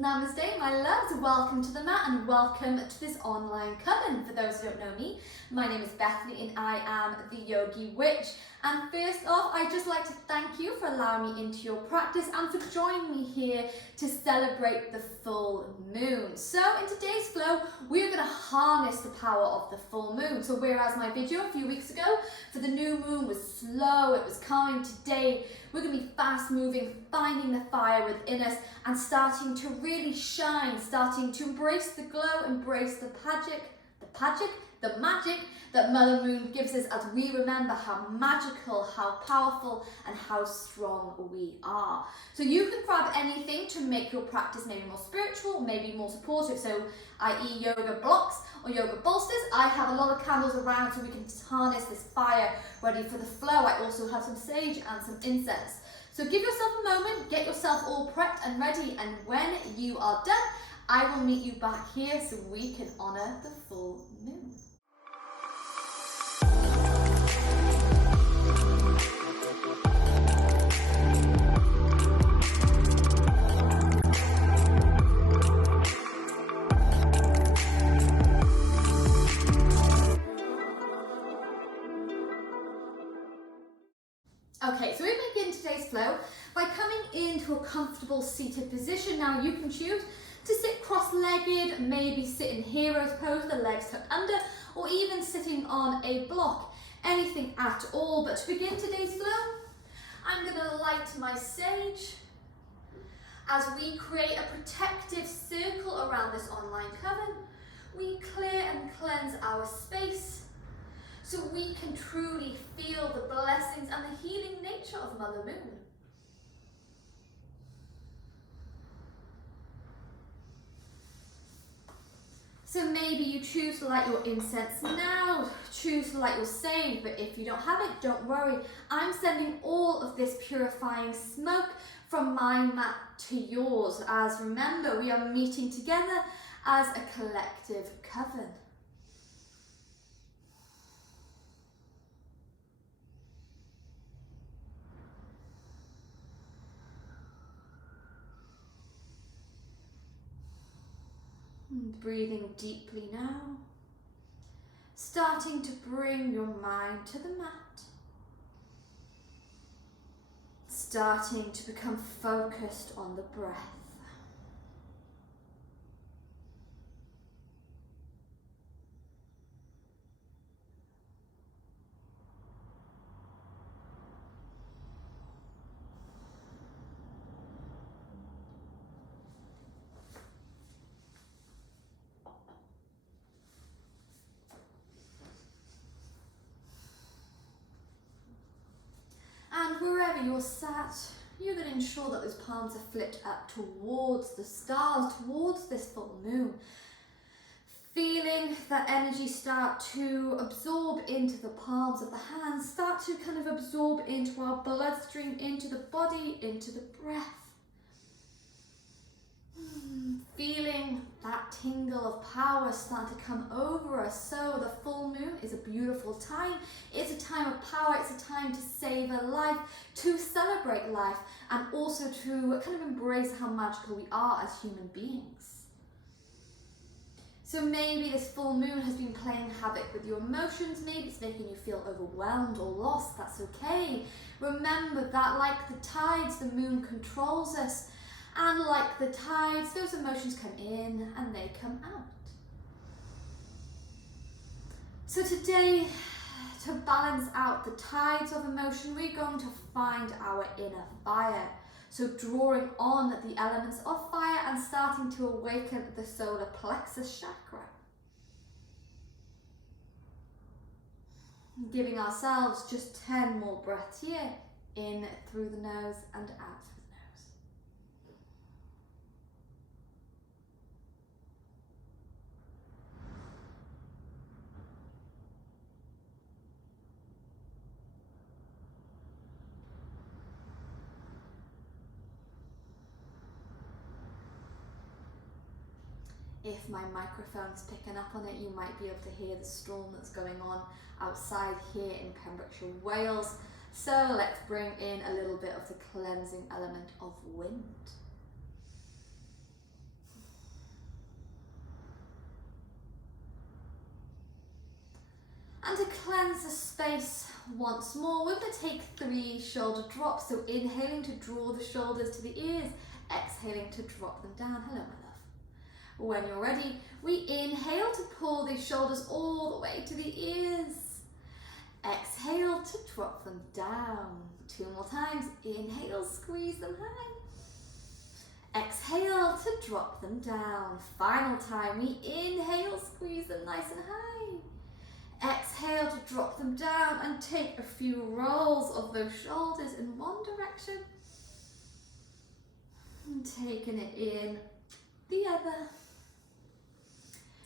Namaste, my loves. Welcome to the mat and welcome to this online coven. For those who don't know me, my name is Bethany and I am the Yogi Witch. And first off, I'd just like to thank you for allowing me into your practice and for joining me here to celebrate the full moon. So in today's flow, we're going to harness the power of the full moon. So whereas my video a few weeks ago for the new moon was slow, it was calming, today we're going to be fast moving, finding the fire within us and starting to really shine, starting to embrace the glow, embrace the magic that Mother Moon gives us as we remember how magical, how powerful and how strong we are. So you can grab anything to make your practice maybe more spiritual, maybe more supportive, so i.e. yoga blocks or yoga bolsters. I have a lot of candles around so we can harness this fire ready for the flow. I also have some sage and some incense. So give yourself a moment, get yourself all prepped and ready, and when you are done, I will meet you back here so we can honor the full moon. Okay, so we begin today's flow by coming into a comfortable seated position. Now you can choose to sit cross-legged, maybe sit in hero's pose, the legs tucked under, or even sitting on a block, anything at all. But to begin today's flow, I'm going to light my sage as we create a protective circle around this online coven. We clear and cleanse our space so we can truly feel the blessings and the healing nature of Mother Moon. So maybe you choose to light your incense now, choose to light your sage, but if you don't have it, don't worry. I'm sending all of this purifying smoke from my mat to yours, as remember, we are meeting together as a collective coven. Breathing deeply now, starting to bring your mind to the mat, starting to become focused on the breath. And wherever you're sat, you're going to ensure that those palms are flipped up towards the stars, towards this full moon. Feeling that energy start to absorb into the palms of the hands, start to kind of absorb into our bloodstream, into the body, into the breath. Feeling that tingle of power start to come over us. So the full moon is a beautiful time. It's a time of power. It's a time to savor life, to celebrate life, and also to kind of embrace how magical we are as human beings. So maybe this full moon has been playing havoc with your emotions. Maybe it's making you feel overwhelmed or lost. That's okay. Remember that like the tides, the moon controls us. And like the tides, those emotions come in and they come out. So today, to balance out the tides of emotion, we're going to find our inner fire. So drawing on the elements of fire and starting to awaken the solar plexus chakra. Giving ourselves just 10 more breaths here, in through the nose and out. If my microphone's picking up on it, you might be able to hear the storm that's going on outside here in Pembrokeshire, Wales. So let's bring in a little bit of the cleansing element of wind. And to cleanse the space once more, we're going to take 3 shoulder drops. So inhaling to draw the shoulders to the ears, exhaling to drop them down. Hello, my love. When you're ready, we inhale to pull the shoulders all the way to the ears. Exhale to drop them down. 2 more times. Inhale, squeeze them high. Exhale to drop them down. Final time. We inhale, squeeze them nice and high. Exhale to drop them down and take a few rolls of those shoulders in one direction. And taking it in the other.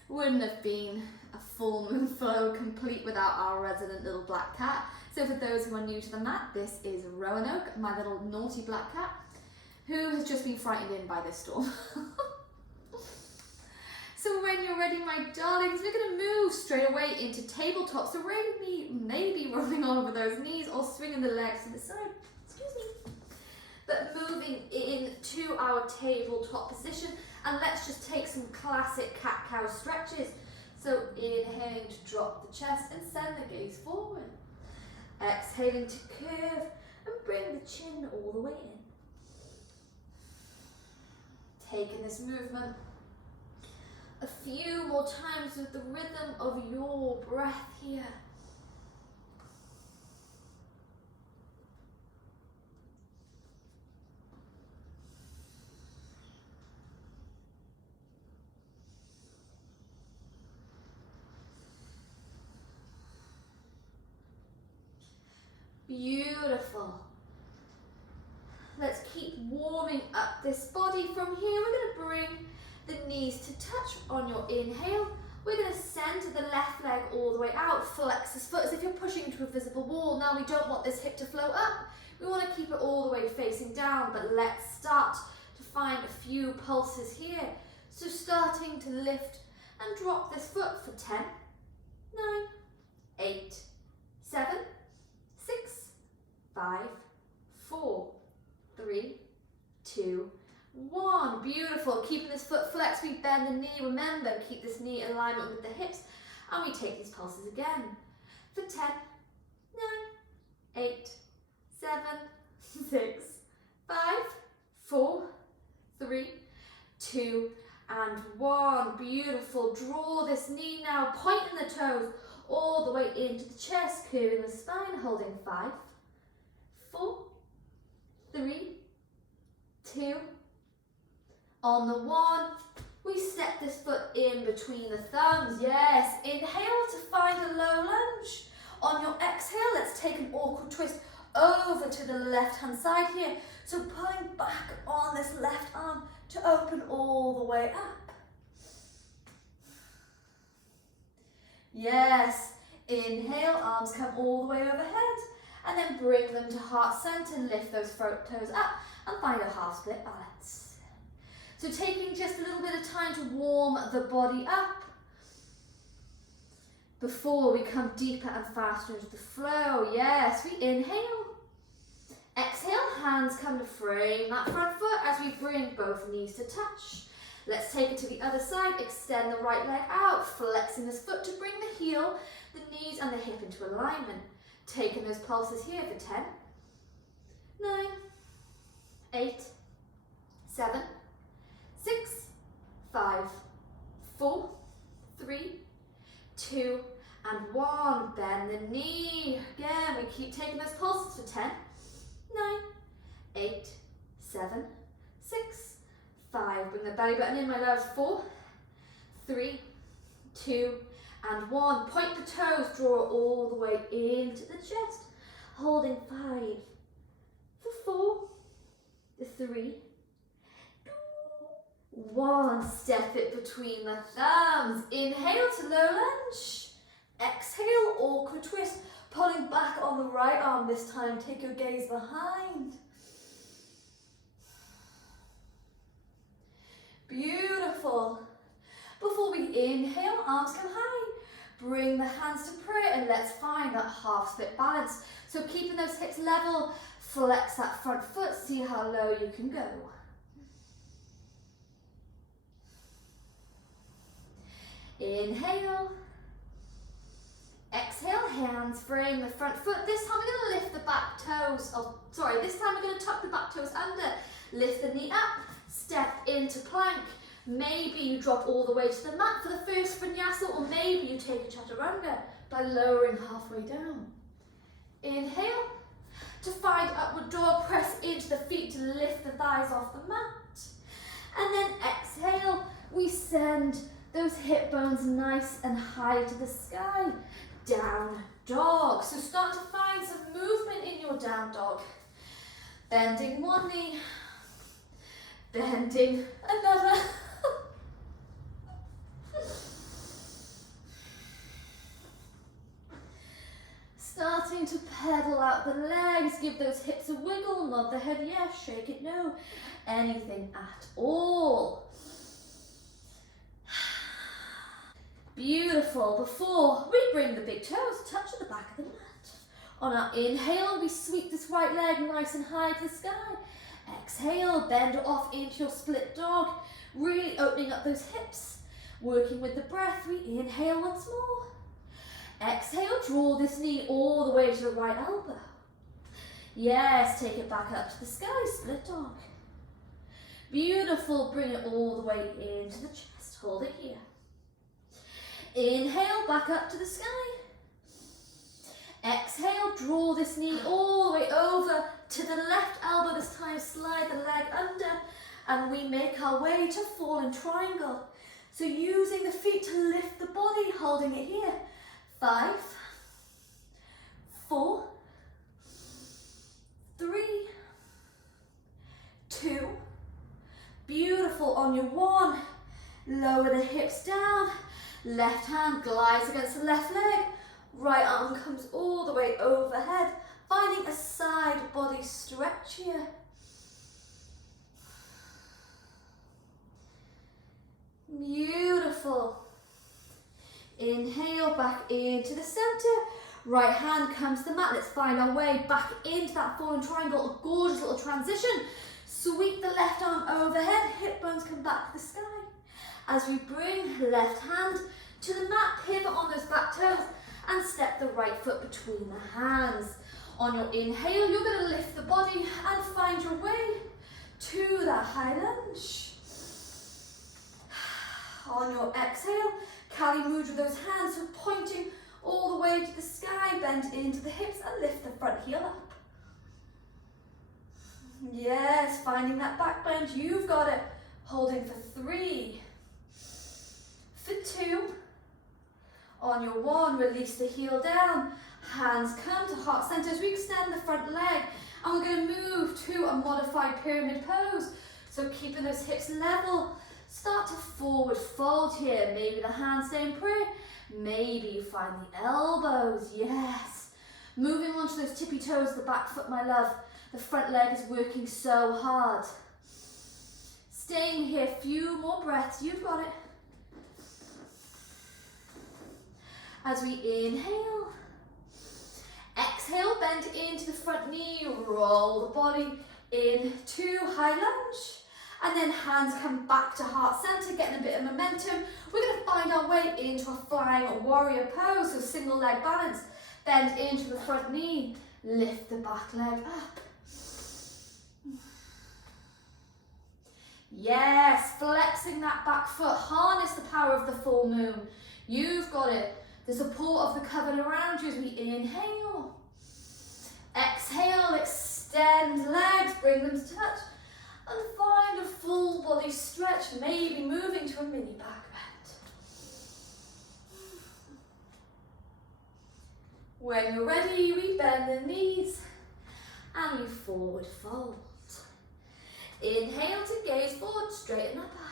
Wouldn't have been a full moon flow complete without our resident little black cat. So for those who are new to the mat, this is Roanoke, my little naughty black cat, who has just been frightened in by this storm. So when you're ready, my darlings, we're going to move straight away into tabletop. So maybe rolling over those knees or swinging the legs to the side. Excuse me. But moving into our tabletop position, and let's just take some classic cat-cow stretches. So inhaling to drop the chest and send the gaze forward. Exhaling to curve and bring the chin all the way in. Taking this movement a few more times with the rhythm of your breath here. Beautiful. Let's keep warming up this body. From here, we're going to bring the knees to touch on your inhale. We're going to center the left leg all the way out. Flex this foot as if you're pushing to a visible wall. Now we don't want this hip to flow up. We want to keep it all the way facing down, but let's start to find a few pulses here. So starting to lift and drop this foot for 10, 9, 8, 7, 6, 5, 4, 3, 2, 1. Beautiful. Keeping this foot flexed, we bend the knee. Remember, keep this knee in alignment with the hips. And we take these pulses again. For 10, 9, 8, 7, 6, 5, 4, 3, 2, and 1. Beautiful. Draw this knee now, pointing the toes all the way into the chest, curving the spine, holding 5, 4, 3, 2. On the 1, we step this foot in between the thumbs. Yes, inhale to find a low lunge. On your exhale, let's take an awkward twist over to the left-hand side here. So pulling back on this left arm to open all the way up. Yes, inhale, arms come all the way overhead. And then bring them to heart center, lift those front toes up and find a half split balance. So taking just a little bit of time to warm the body up before we come deeper and faster into the flow. Yes, we inhale. Exhale, hands come to frame that front foot as we bring both knees to touch. Let's take it to the other side, extend the right leg out, flexing this foot to bring the heel, the knees and the hip into alignment. Taking those pulses here for 10, 9, 8, 7, 6, 5, 4, 3, 2, and 1. Bend the knee. Again, we keep taking those pulses for 10, 9, 8, 7, 6, 5. Bring the belly button in, my loves. 4, 3, 2, and 1. Point the toes, draw all the way into the chest. Holding 5, for 4, 3, 2, 1. Step it between the thumbs. Inhale to low lunge. Exhale, awkward twist. Pulling back on the right arm this time. Take your gaze behind. Beautiful. Before we inhale, arms come high. Bring the hands to prayer and let's find that half split balance. So keeping those hips level, flex that front foot, see how low you can go. Inhale. Exhale, hands frame the front foot. This time we're going to lift the back toes. Oh, sorry, this time we're going to tuck the back toes under. Lift the knee up, step into plank. Maybe you drop all the way to the mat for the first vinyasa, or maybe you take a chaturanga by lowering halfway down. Inhale. To find upward dog, press into the feet to lift the thighs off the mat. And then exhale, we send those hip bones nice and high to the sky. Down dog. So start to find some movement in your down dog. Bending one knee, bending another. Starting to pedal out the legs, give those hips a wiggle, nod the head yes, shake it no, anything at all. Beautiful. Before we bring the big toes, touch at the back of the mat. On our inhale, we sweep this right leg nice and high to the sky. Exhale, bend off into your split dog, really opening up those hips. Working with the breath, we inhale once more. Exhale, draw this knee all the way to the right elbow. Yes, take it back up to the sky, split dog. Beautiful, bring it all the way into the chest, hold it here. Inhale, back up to the sky. Exhale, draw this knee all the way over to the left elbow. This time slide the leg under and we make our way to fallen triangle. So using the feet to lift the body, holding it here. 5, 4, 3, 2. Beautiful. On your 1, lower the hips down. Left hand glides against the left leg. Right arm comes all the way overhead, finding a side body stretch here. Beautiful. Inhale back into the center. Right hand comes to the mat. Let's find our way back into that fallen triangle. A gorgeous little transition. Sweep the left arm overhead. Hip bones come back to the sky. As we bring left hand to the mat, pivot on those back toes and step the right foot between the hands. On your inhale, you're going to lift the body and find your way to that high lunge. On your exhale, Kali Mudra, those hands are pointing all the way to the sky, bend into the hips and lift the front heel up. Yes, finding that back bend, you've got it. Holding for 3, for 2. On your 1, release the heel down. Hands come to heart center as we extend the front leg. And we're going to move to a modified pyramid pose. So keeping those hips level. Start to forward fold here. Maybe the hands stay in prayer. Maybe you find the elbows. Yes. Moving on to those tippy toes, the back foot, my love. The front leg is working so hard. Staying here, few more breaths. You've got it. As we inhale, exhale, bend into the front knee, roll the body into high lunge, and then hands come back to heart center, getting a bit of momentum. We're going to find our way into a flying warrior pose, so single leg balance. Bend into the front knee, lift the back leg up. Yes, flexing that back foot, harness the power of the full moon. You've got it. The support of the coven around you as we inhale. Exhale, extend legs, bring them to touch. And find a full body stretch, maybe moving to a mini back bend. When you're ready, we bend the knees and we forward fold. Inhale to gaze forward, straighten that back.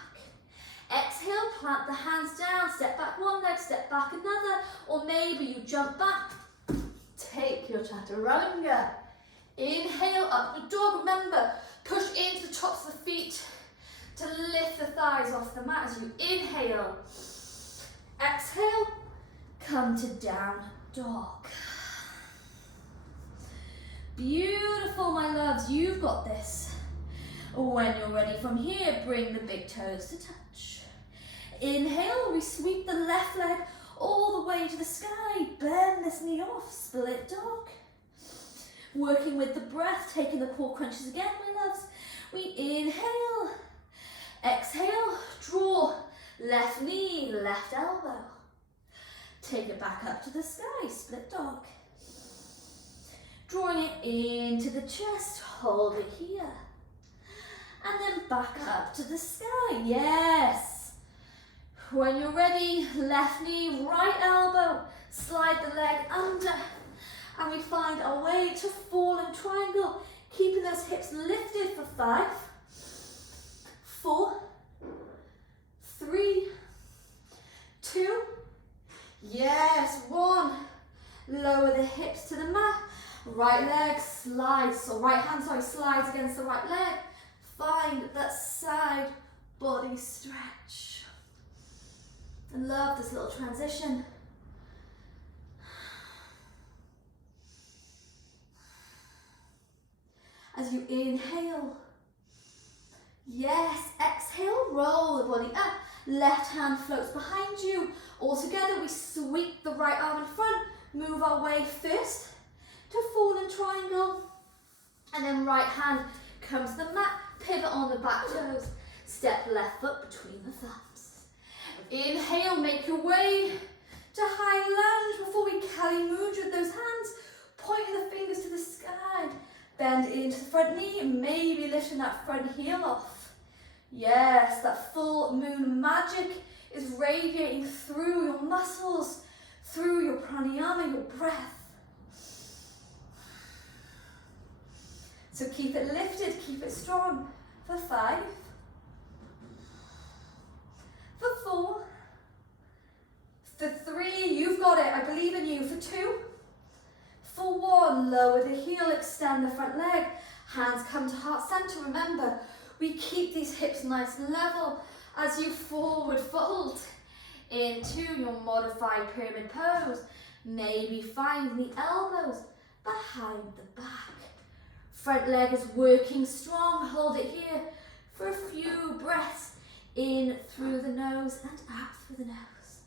Exhale, plant the hands down, step back one leg, step back another, or maybe you jump back, take your chaturanga. Inhale, upward dog. Remember, push into the tops of the feet to lift the thighs off the mat as you inhale. Exhale, come to down dog. Beautiful, my loves, you've got this. When you're ready from here, bring the big toes to touch. Inhale, we sweep the left leg all the way to the sky. Bend this knee off, split dog. Working with the breath, taking the core crunches again, my loves. We inhale, exhale, draw, left knee, left elbow. Take it back up to the sky, split dog. Drawing it into the chest, hold it here. And then back up to the sky, yes. When you're ready, left knee, right elbow, slide the leg under. And we find our way to fallen triangle, keeping those hips lifted for 5, 4, 3, 2, yes, 1. Lower the hips to the mat. Right leg slides, or right hand, sorry, slides against the right leg. Find that side body stretch. I love this little transition. As you inhale, yes, exhale, roll the body up. Left hand floats behind you. All together, we sweep the right arm in front, move our way first to fallen triangle, and then right hand comes to the mat, pivot on the back toes, step left foot between the thumbs. Inhale, make your way to high lunge before we Kali Mudra with those hands, pointing the fingers to the sky. Bend into the front knee, maybe lifting that front heel off. Yes, that full moon magic is radiating through your muscles, through your pranayama, your breath. So keep it lifted, keep it strong. For 5, for 4, for 3, you've got it, I believe in you. For 2, for 1, lower the heel, extend the front leg, hands come to heart center. Remember, we keep these hips nice and level as you forward fold into your modified pyramid pose. Maybe find the elbows behind the back. Front leg is working strong, hold it here for a few breaths. In through the nose and out through the nose.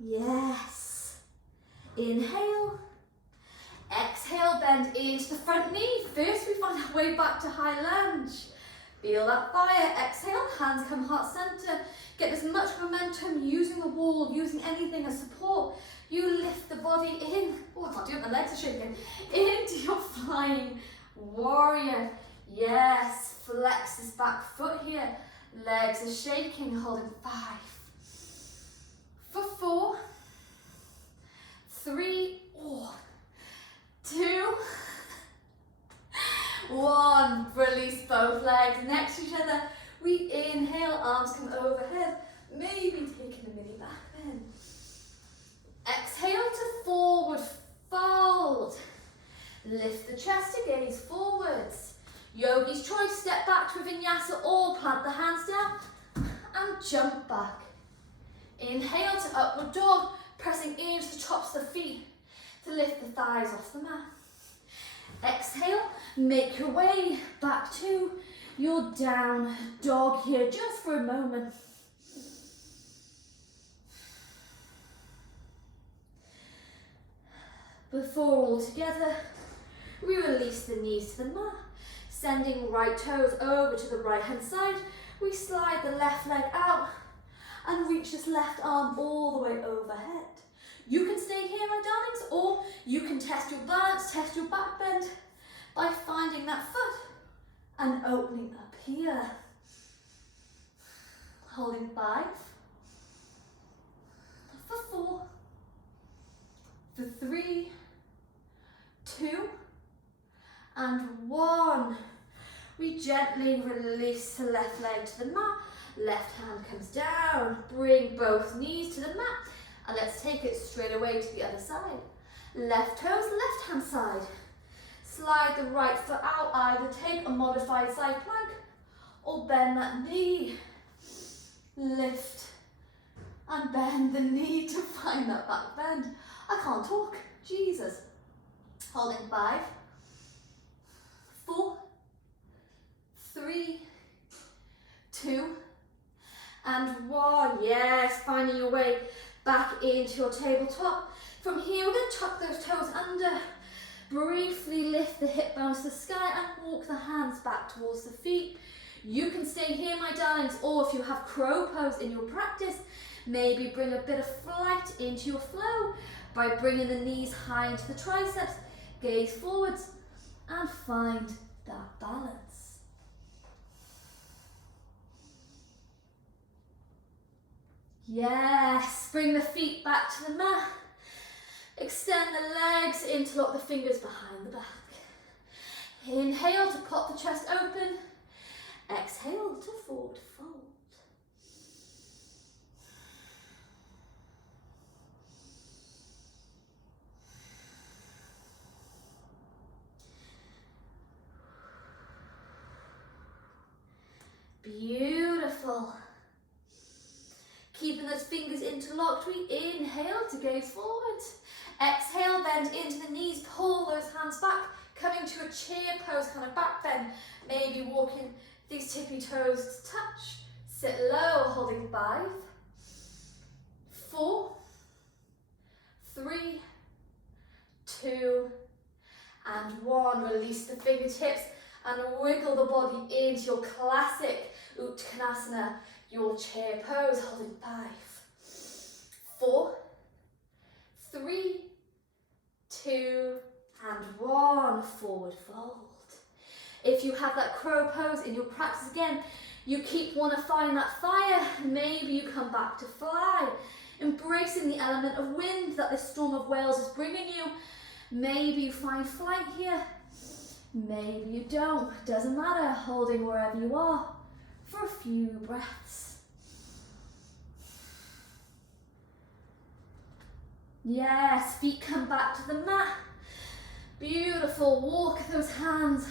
Yes. Inhale. Exhale, bend into the front knee. First we find our way back to high lunge. Feel that fire. Exhale, hands come heart center. Get as much momentum using the wall, using anything as support. You lift the body in. Oh, I can't do it, my legs are shaking. Into your flying warrior. Yes, flex this back foot here. Legs are shaking, holding 5. For 4, 3, 2, 1. Release both legs next to each other. We inhale, arms come overhead. Maybe taking a mini back bend. Exhale to forward fold. Lift the chest to gaze forwards. Yogi's choice, step back to a vinyasa or plant the hands down and jump back. Inhale to upward dog, pressing into the tops of the feet to lift the thighs off the mat. Exhale, make your way back to your down dog here just for a moment. Before all together, we release the knees to the mat, sending right toes over to the right hand side. We slide the left leg out and reach this left arm all the way overhead. You can stay here, my darlings, or you can test your balance, test your back bend by finding that foot and opening up here. Holding 5, for 4, for 3, 2, and 1. We gently release the left leg to the mat. Left hand comes down. Bring both knees to the mat. And let's take it straight away to the other side. Left toes, left hand side. Slide the right foot out. Either take a modified side plank or bend that knee. Lift and bend the knee to find that back bend. I can't talk. Jesus. Holding 5, 4, 3, 2, back into your tabletop. From here, we're going to tuck those toes under, briefly lift the hip bones to the sky and walk the hands back towards the feet. You can stay here, my darlings, or if you have crow pose in your practice, maybe bring a bit of flight into your flow by bringing the knees high into the triceps, gaze forwards, and find that balance. Yes, bring the feet back to the mat. Extend the legs, interlock the fingers behind the back. Inhale to pop the chest open. Exhale to forward fold. Beautiful. Keeping those fingers interlocked, we inhale to gaze forward. Exhale, bend into the knees, pull those hands back, coming to a chair pose, kind of back bend. Maybe walking these tippy toes to touch. Sit low, holding 5, 4, 3, 2, and 1. Release the fingertips and wiggle the body into your classic Uttanasana, your chair pose, holding 5, 4, 3, 2, and 1. Forward fold. If you have that crow pose in your practice again, you want to find that fire. Maybe you come back to fly, embracing the element of wind that this storm of Wales is bringing you. Maybe you find flight here. Maybe you don't. Doesn't matter. Holding wherever you are for a few breaths. Yes, feet come back to the mat. Beautiful. Walk those hands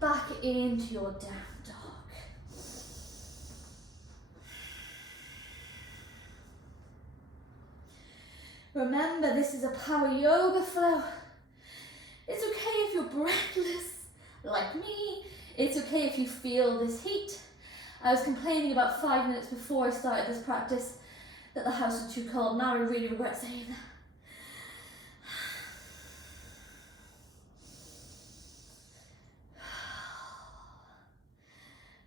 back into your down dog. Remember, this is a power yoga flow. It's okay if you're breathless, like me. It's okay if you feel this heat. I was complaining about 5 minutes before I started this practice that the house was too cold. Now I really regret saying that.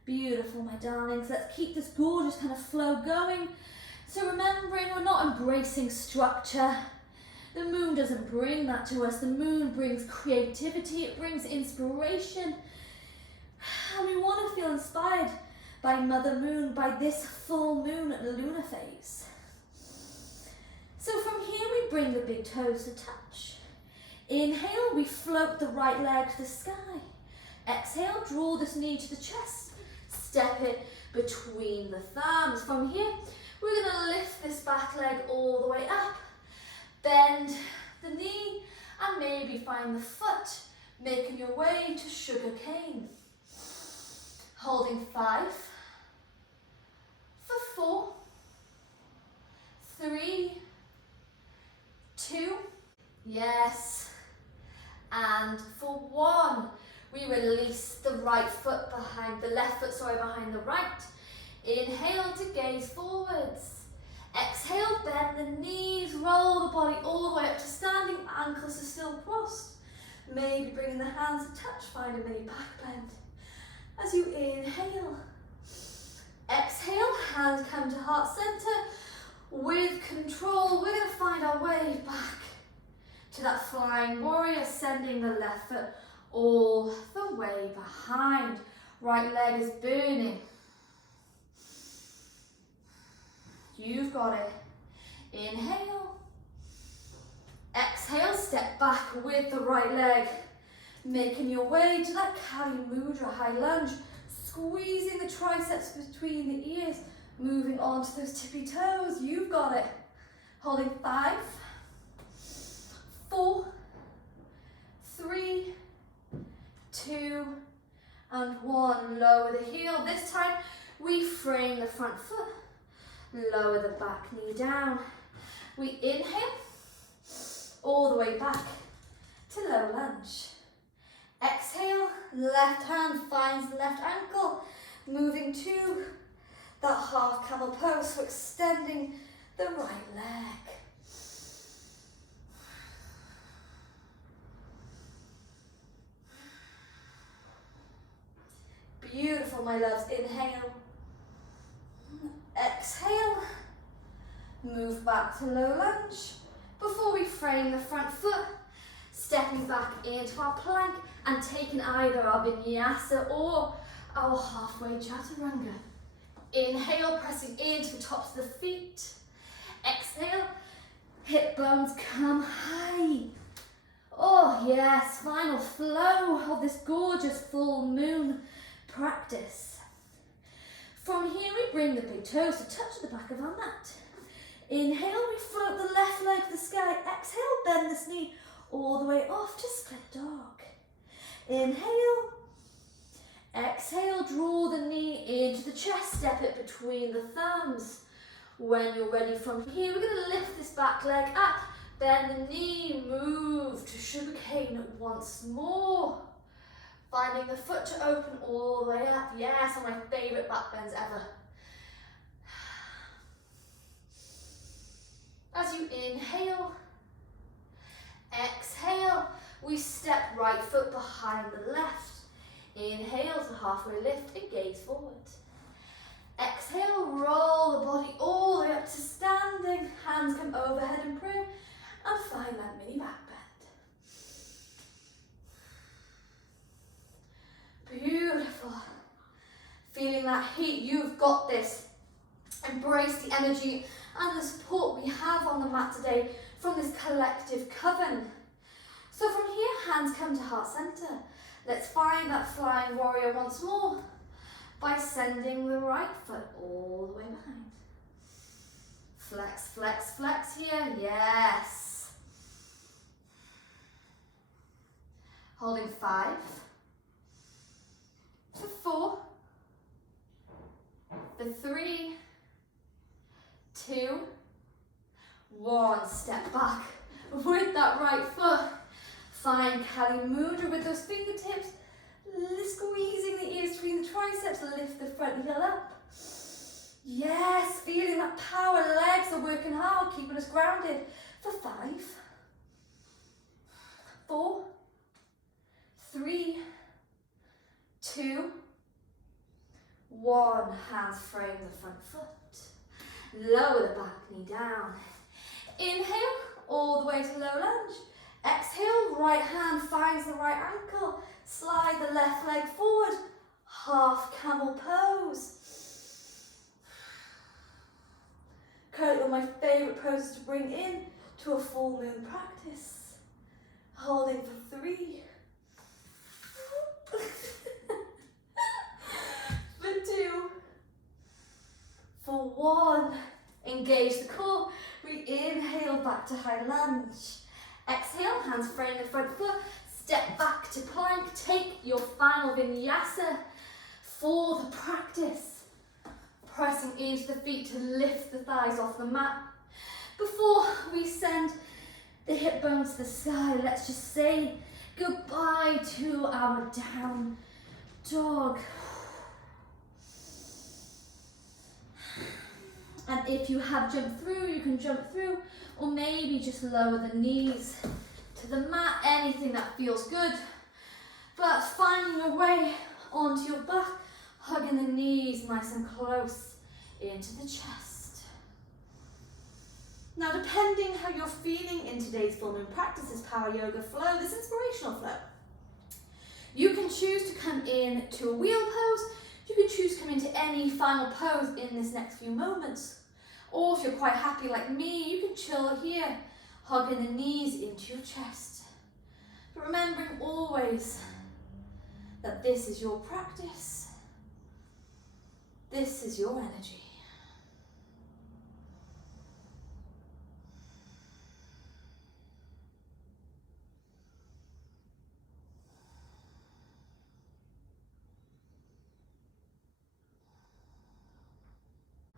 Beautiful, my darlings. Let's keep this gorgeous kind of flow going. So remembering, we're not embracing structure. The moon doesn't bring that to us. The moon brings creativity. It brings inspiration. And we want to feel inspired by Mother Moon, by this full moon lunar phase. So from here, we bring the big toes to touch. Inhale, we float the right leg to the sky. Exhale, draw this knee to the chest. Step it between the thumbs. From here, we're going to lift this back leg all the way up. Bend the knee and maybe find the foot, making your way to sugar cane. Holding 5, for 4, 3, 2, yes, and for 1. We release the right foot behind, the left foot, behind the right. Inhale to gaze forwards. Exhale, bend the knees, roll the body all the way up to standing, ankles are still crossed. Maybe bringing the hands to touch, find a mini back bend. As you inhale, exhale, hands come to heart center. With control, we're going to find our way back to that flying warrior, sending the left foot all the way behind. Right leg is burning. You've got it. Inhale. Exhale, step back with the right leg. Making your way to that Kali Mudra, high lunge. Squeezing the triceps between the ears. Moving on to those tippy toes. You've got it. Holding 5, 4, 3, 2, and 1. Lower the heel. This time, we frame the front foot. Lower the back knee down. We inhale, all the way back to low lunge. Exhale, left hand finds the left ankle, moving to that half camel pose, so extending the right leg. Beautiful, my loves. Inhale. Exhale. Move back to low lunge. Before we frame the front foot, stepping back into our plank and taking either our vinyasa or our halfway chaturanga. Inhale, pressing into the tops of the feet. Exhale, hip bones come high. Oh yes, final flow of this gorgeous full moon practice. From here we bring the big toes to touch the back of our mat. Inhale, we float the left leg to the sky. Exhale, bend this knee all the way off to split dog. Inhale. Exhale, draw the knee into the chest, step it between the thumbs. When you're ready from here, we're going to lift this back leg up, bend the knee, move to sugarcane once more. Finding the foot to open all the way up. Yes, one of my favourite back bends ever. As you inhale, exhale, we step right foot behind the left. Inhale to halfway lift and gaze forward. Exhale, roll the body all the way up to standing. Hands come overhead in prayer and find that mini back bend. Beautiful. Feeling that heat, you've got this. Embrace the energy and the support we have on the mat today from this collective coven. So from here, hands come to heart center. Let's find that flying warrior once more by sending the right foot all the way behind. Flex, flex, flex here. Yes. Holding 5, for 4, for 3, 2, 1. Step back with that right foot. Find Kali Mudra with those fingertips, squeezing the ears between the triceps, lift the front heel up. Yes, feeling that power, legs are working hard, keeping us grounded. For 5, 4, 3, 2, 1. Hands frame the front foot. Lower the back knee down. Inhale, all the way to low lunge. Exhale, right hand finds the right ankle. Slide the left leg forward. Half camel pose. Currently one of my favourite poses to bring in to a full moon practice. Holding for 3. For 2. For 1. Engage the core. We inhale back to high lunge. Exhale, hands frame the front foot, step back to plank, take your final vinyasa for the practice. Pressing into the feet to lift the thighs off the mat. Before we send the hip bones to the sky, let's just say goodbye to our down dog. And if you have jumped through, you can jump through, or maybe just lower the knees to the mat, anything that feels good. But finding your way onto your back, hugging the knees nice and close into the chest. Now, depending how you're feeling in today's full moon practice, this power yoga flow, this inspirational flow, you can choose to come in to a wheel pose. You can choose to come into any final pose in this next few moments. Or if you're quite happy like me, you can chill here, hugging the knees into your chest. But remembering always that this is your practice. This is your energy.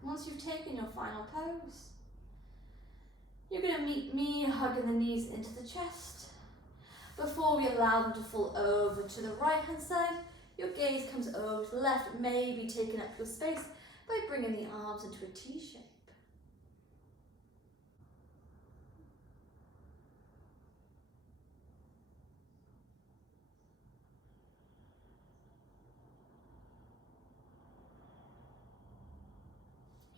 Once you've taken your final pose, you're going to meet me hugging the knees into the chest. Before we allow them to fall over to the right hand side, your gaze comes over to the left, maybe taking up your space by bringing the arms into a T shape.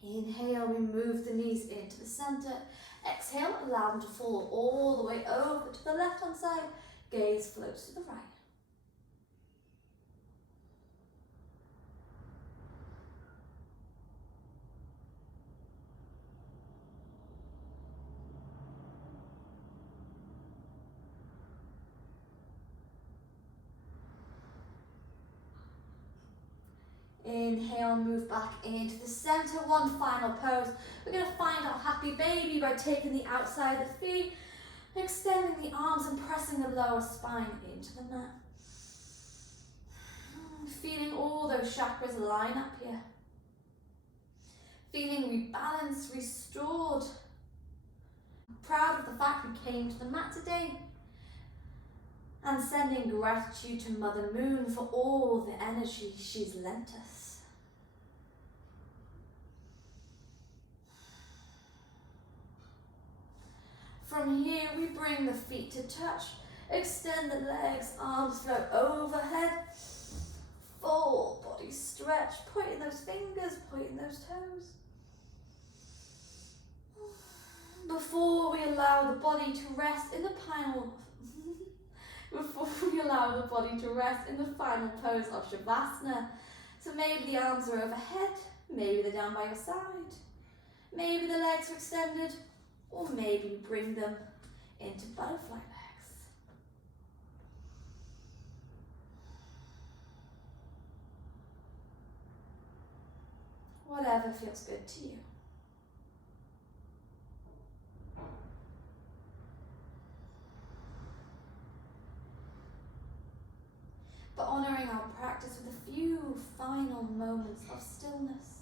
Inhale, we move the knees into the center. Exhale, allow them to fall all the way over to the left hand side. Gaze floats to the right. Inhale, move back into the center. One final pose. We're going to find our happy baby by taking the outside of the feet, extending the arms and pressing the lower spine into the mat. Feeling all those chakras line up here. Feeling rebalanced, restored. Proud of the fact we came to the mat today. And sending gratitude to Mother Moon for all the energy she's lent us. From here, we bring the feet to touch. Extend the legs, arms float overhead. Full body stretch, pointing those fingers, pointing those toes. Before we allow the body to rest in the final pose of Savasana. So maybe the arms are overhead, maybe they're down by your side, maybe the legs are extended, or maybe you bring them into butterfly legs. Whatever feels good to you. But honouring our practice with a few final moments of stillness.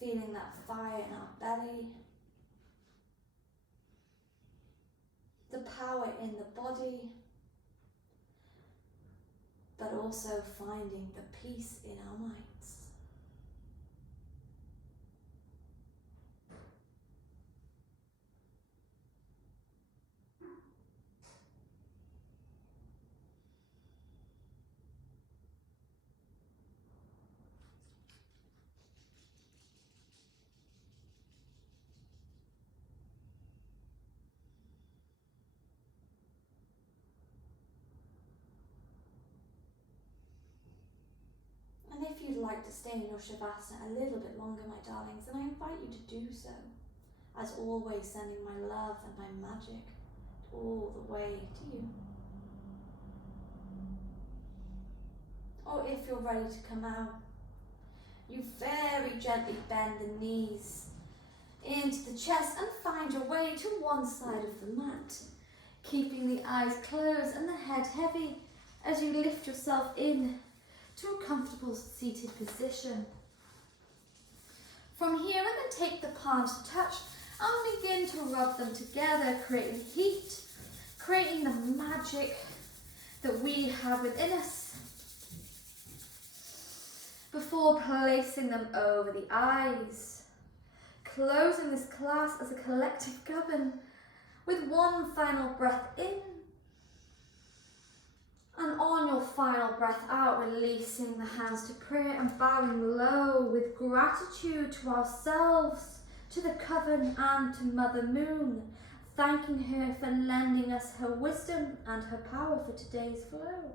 Feeling that fire in our belly, the power in the body, but also finding the peace in our minds. And if you'd like to stay in your Savasana a little bit longer, my darlings, then I invite you to do so. As always, sending my love and my magic all the way to you. Or if you're ready to come out, you very gently bend the knees into the chest and find your way to one side of the mat, keeping the eyes closed and the head heavy as you lift yourself in to a comfortable seated position. From here, we're going to take the palms to touch and begin to rub them together, creating heat, creating the magic that we have within us, before placing them over the eyes. Closing this class as a collective coven with one final breath in, and on your final breath out, releasing the hands to prayer and bowing low with gratitude to ourselves, to the coven and to Mother Moon, thanking her for lending us her wisdom and her power for today's flow.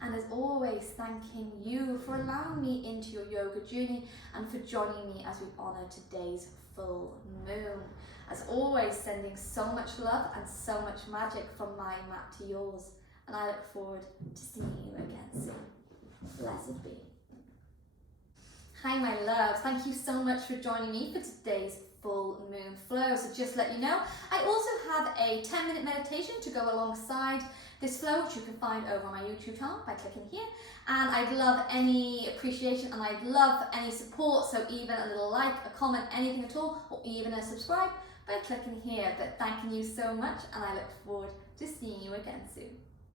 And as always, thanking you for allowing me into your yoga journey and for joining me as we honour today's full moon. As always, sending so much love and so much magic from my mat to yours. And I look forward to seeing you again soon. Blessed be. Hi my loves, thank you so much for joining me for today's full moon flow. So just to let you know, I also have a 10-minute meditation to go alongside this flow, which you can find over on my YouTube channel by clicking here. And I'd love any appreciation and I'd love any support, so even a little like, a comment, anything at all, or even a subscribe by clicking here. But thanking you so much, and I look forward to seeing you again soon.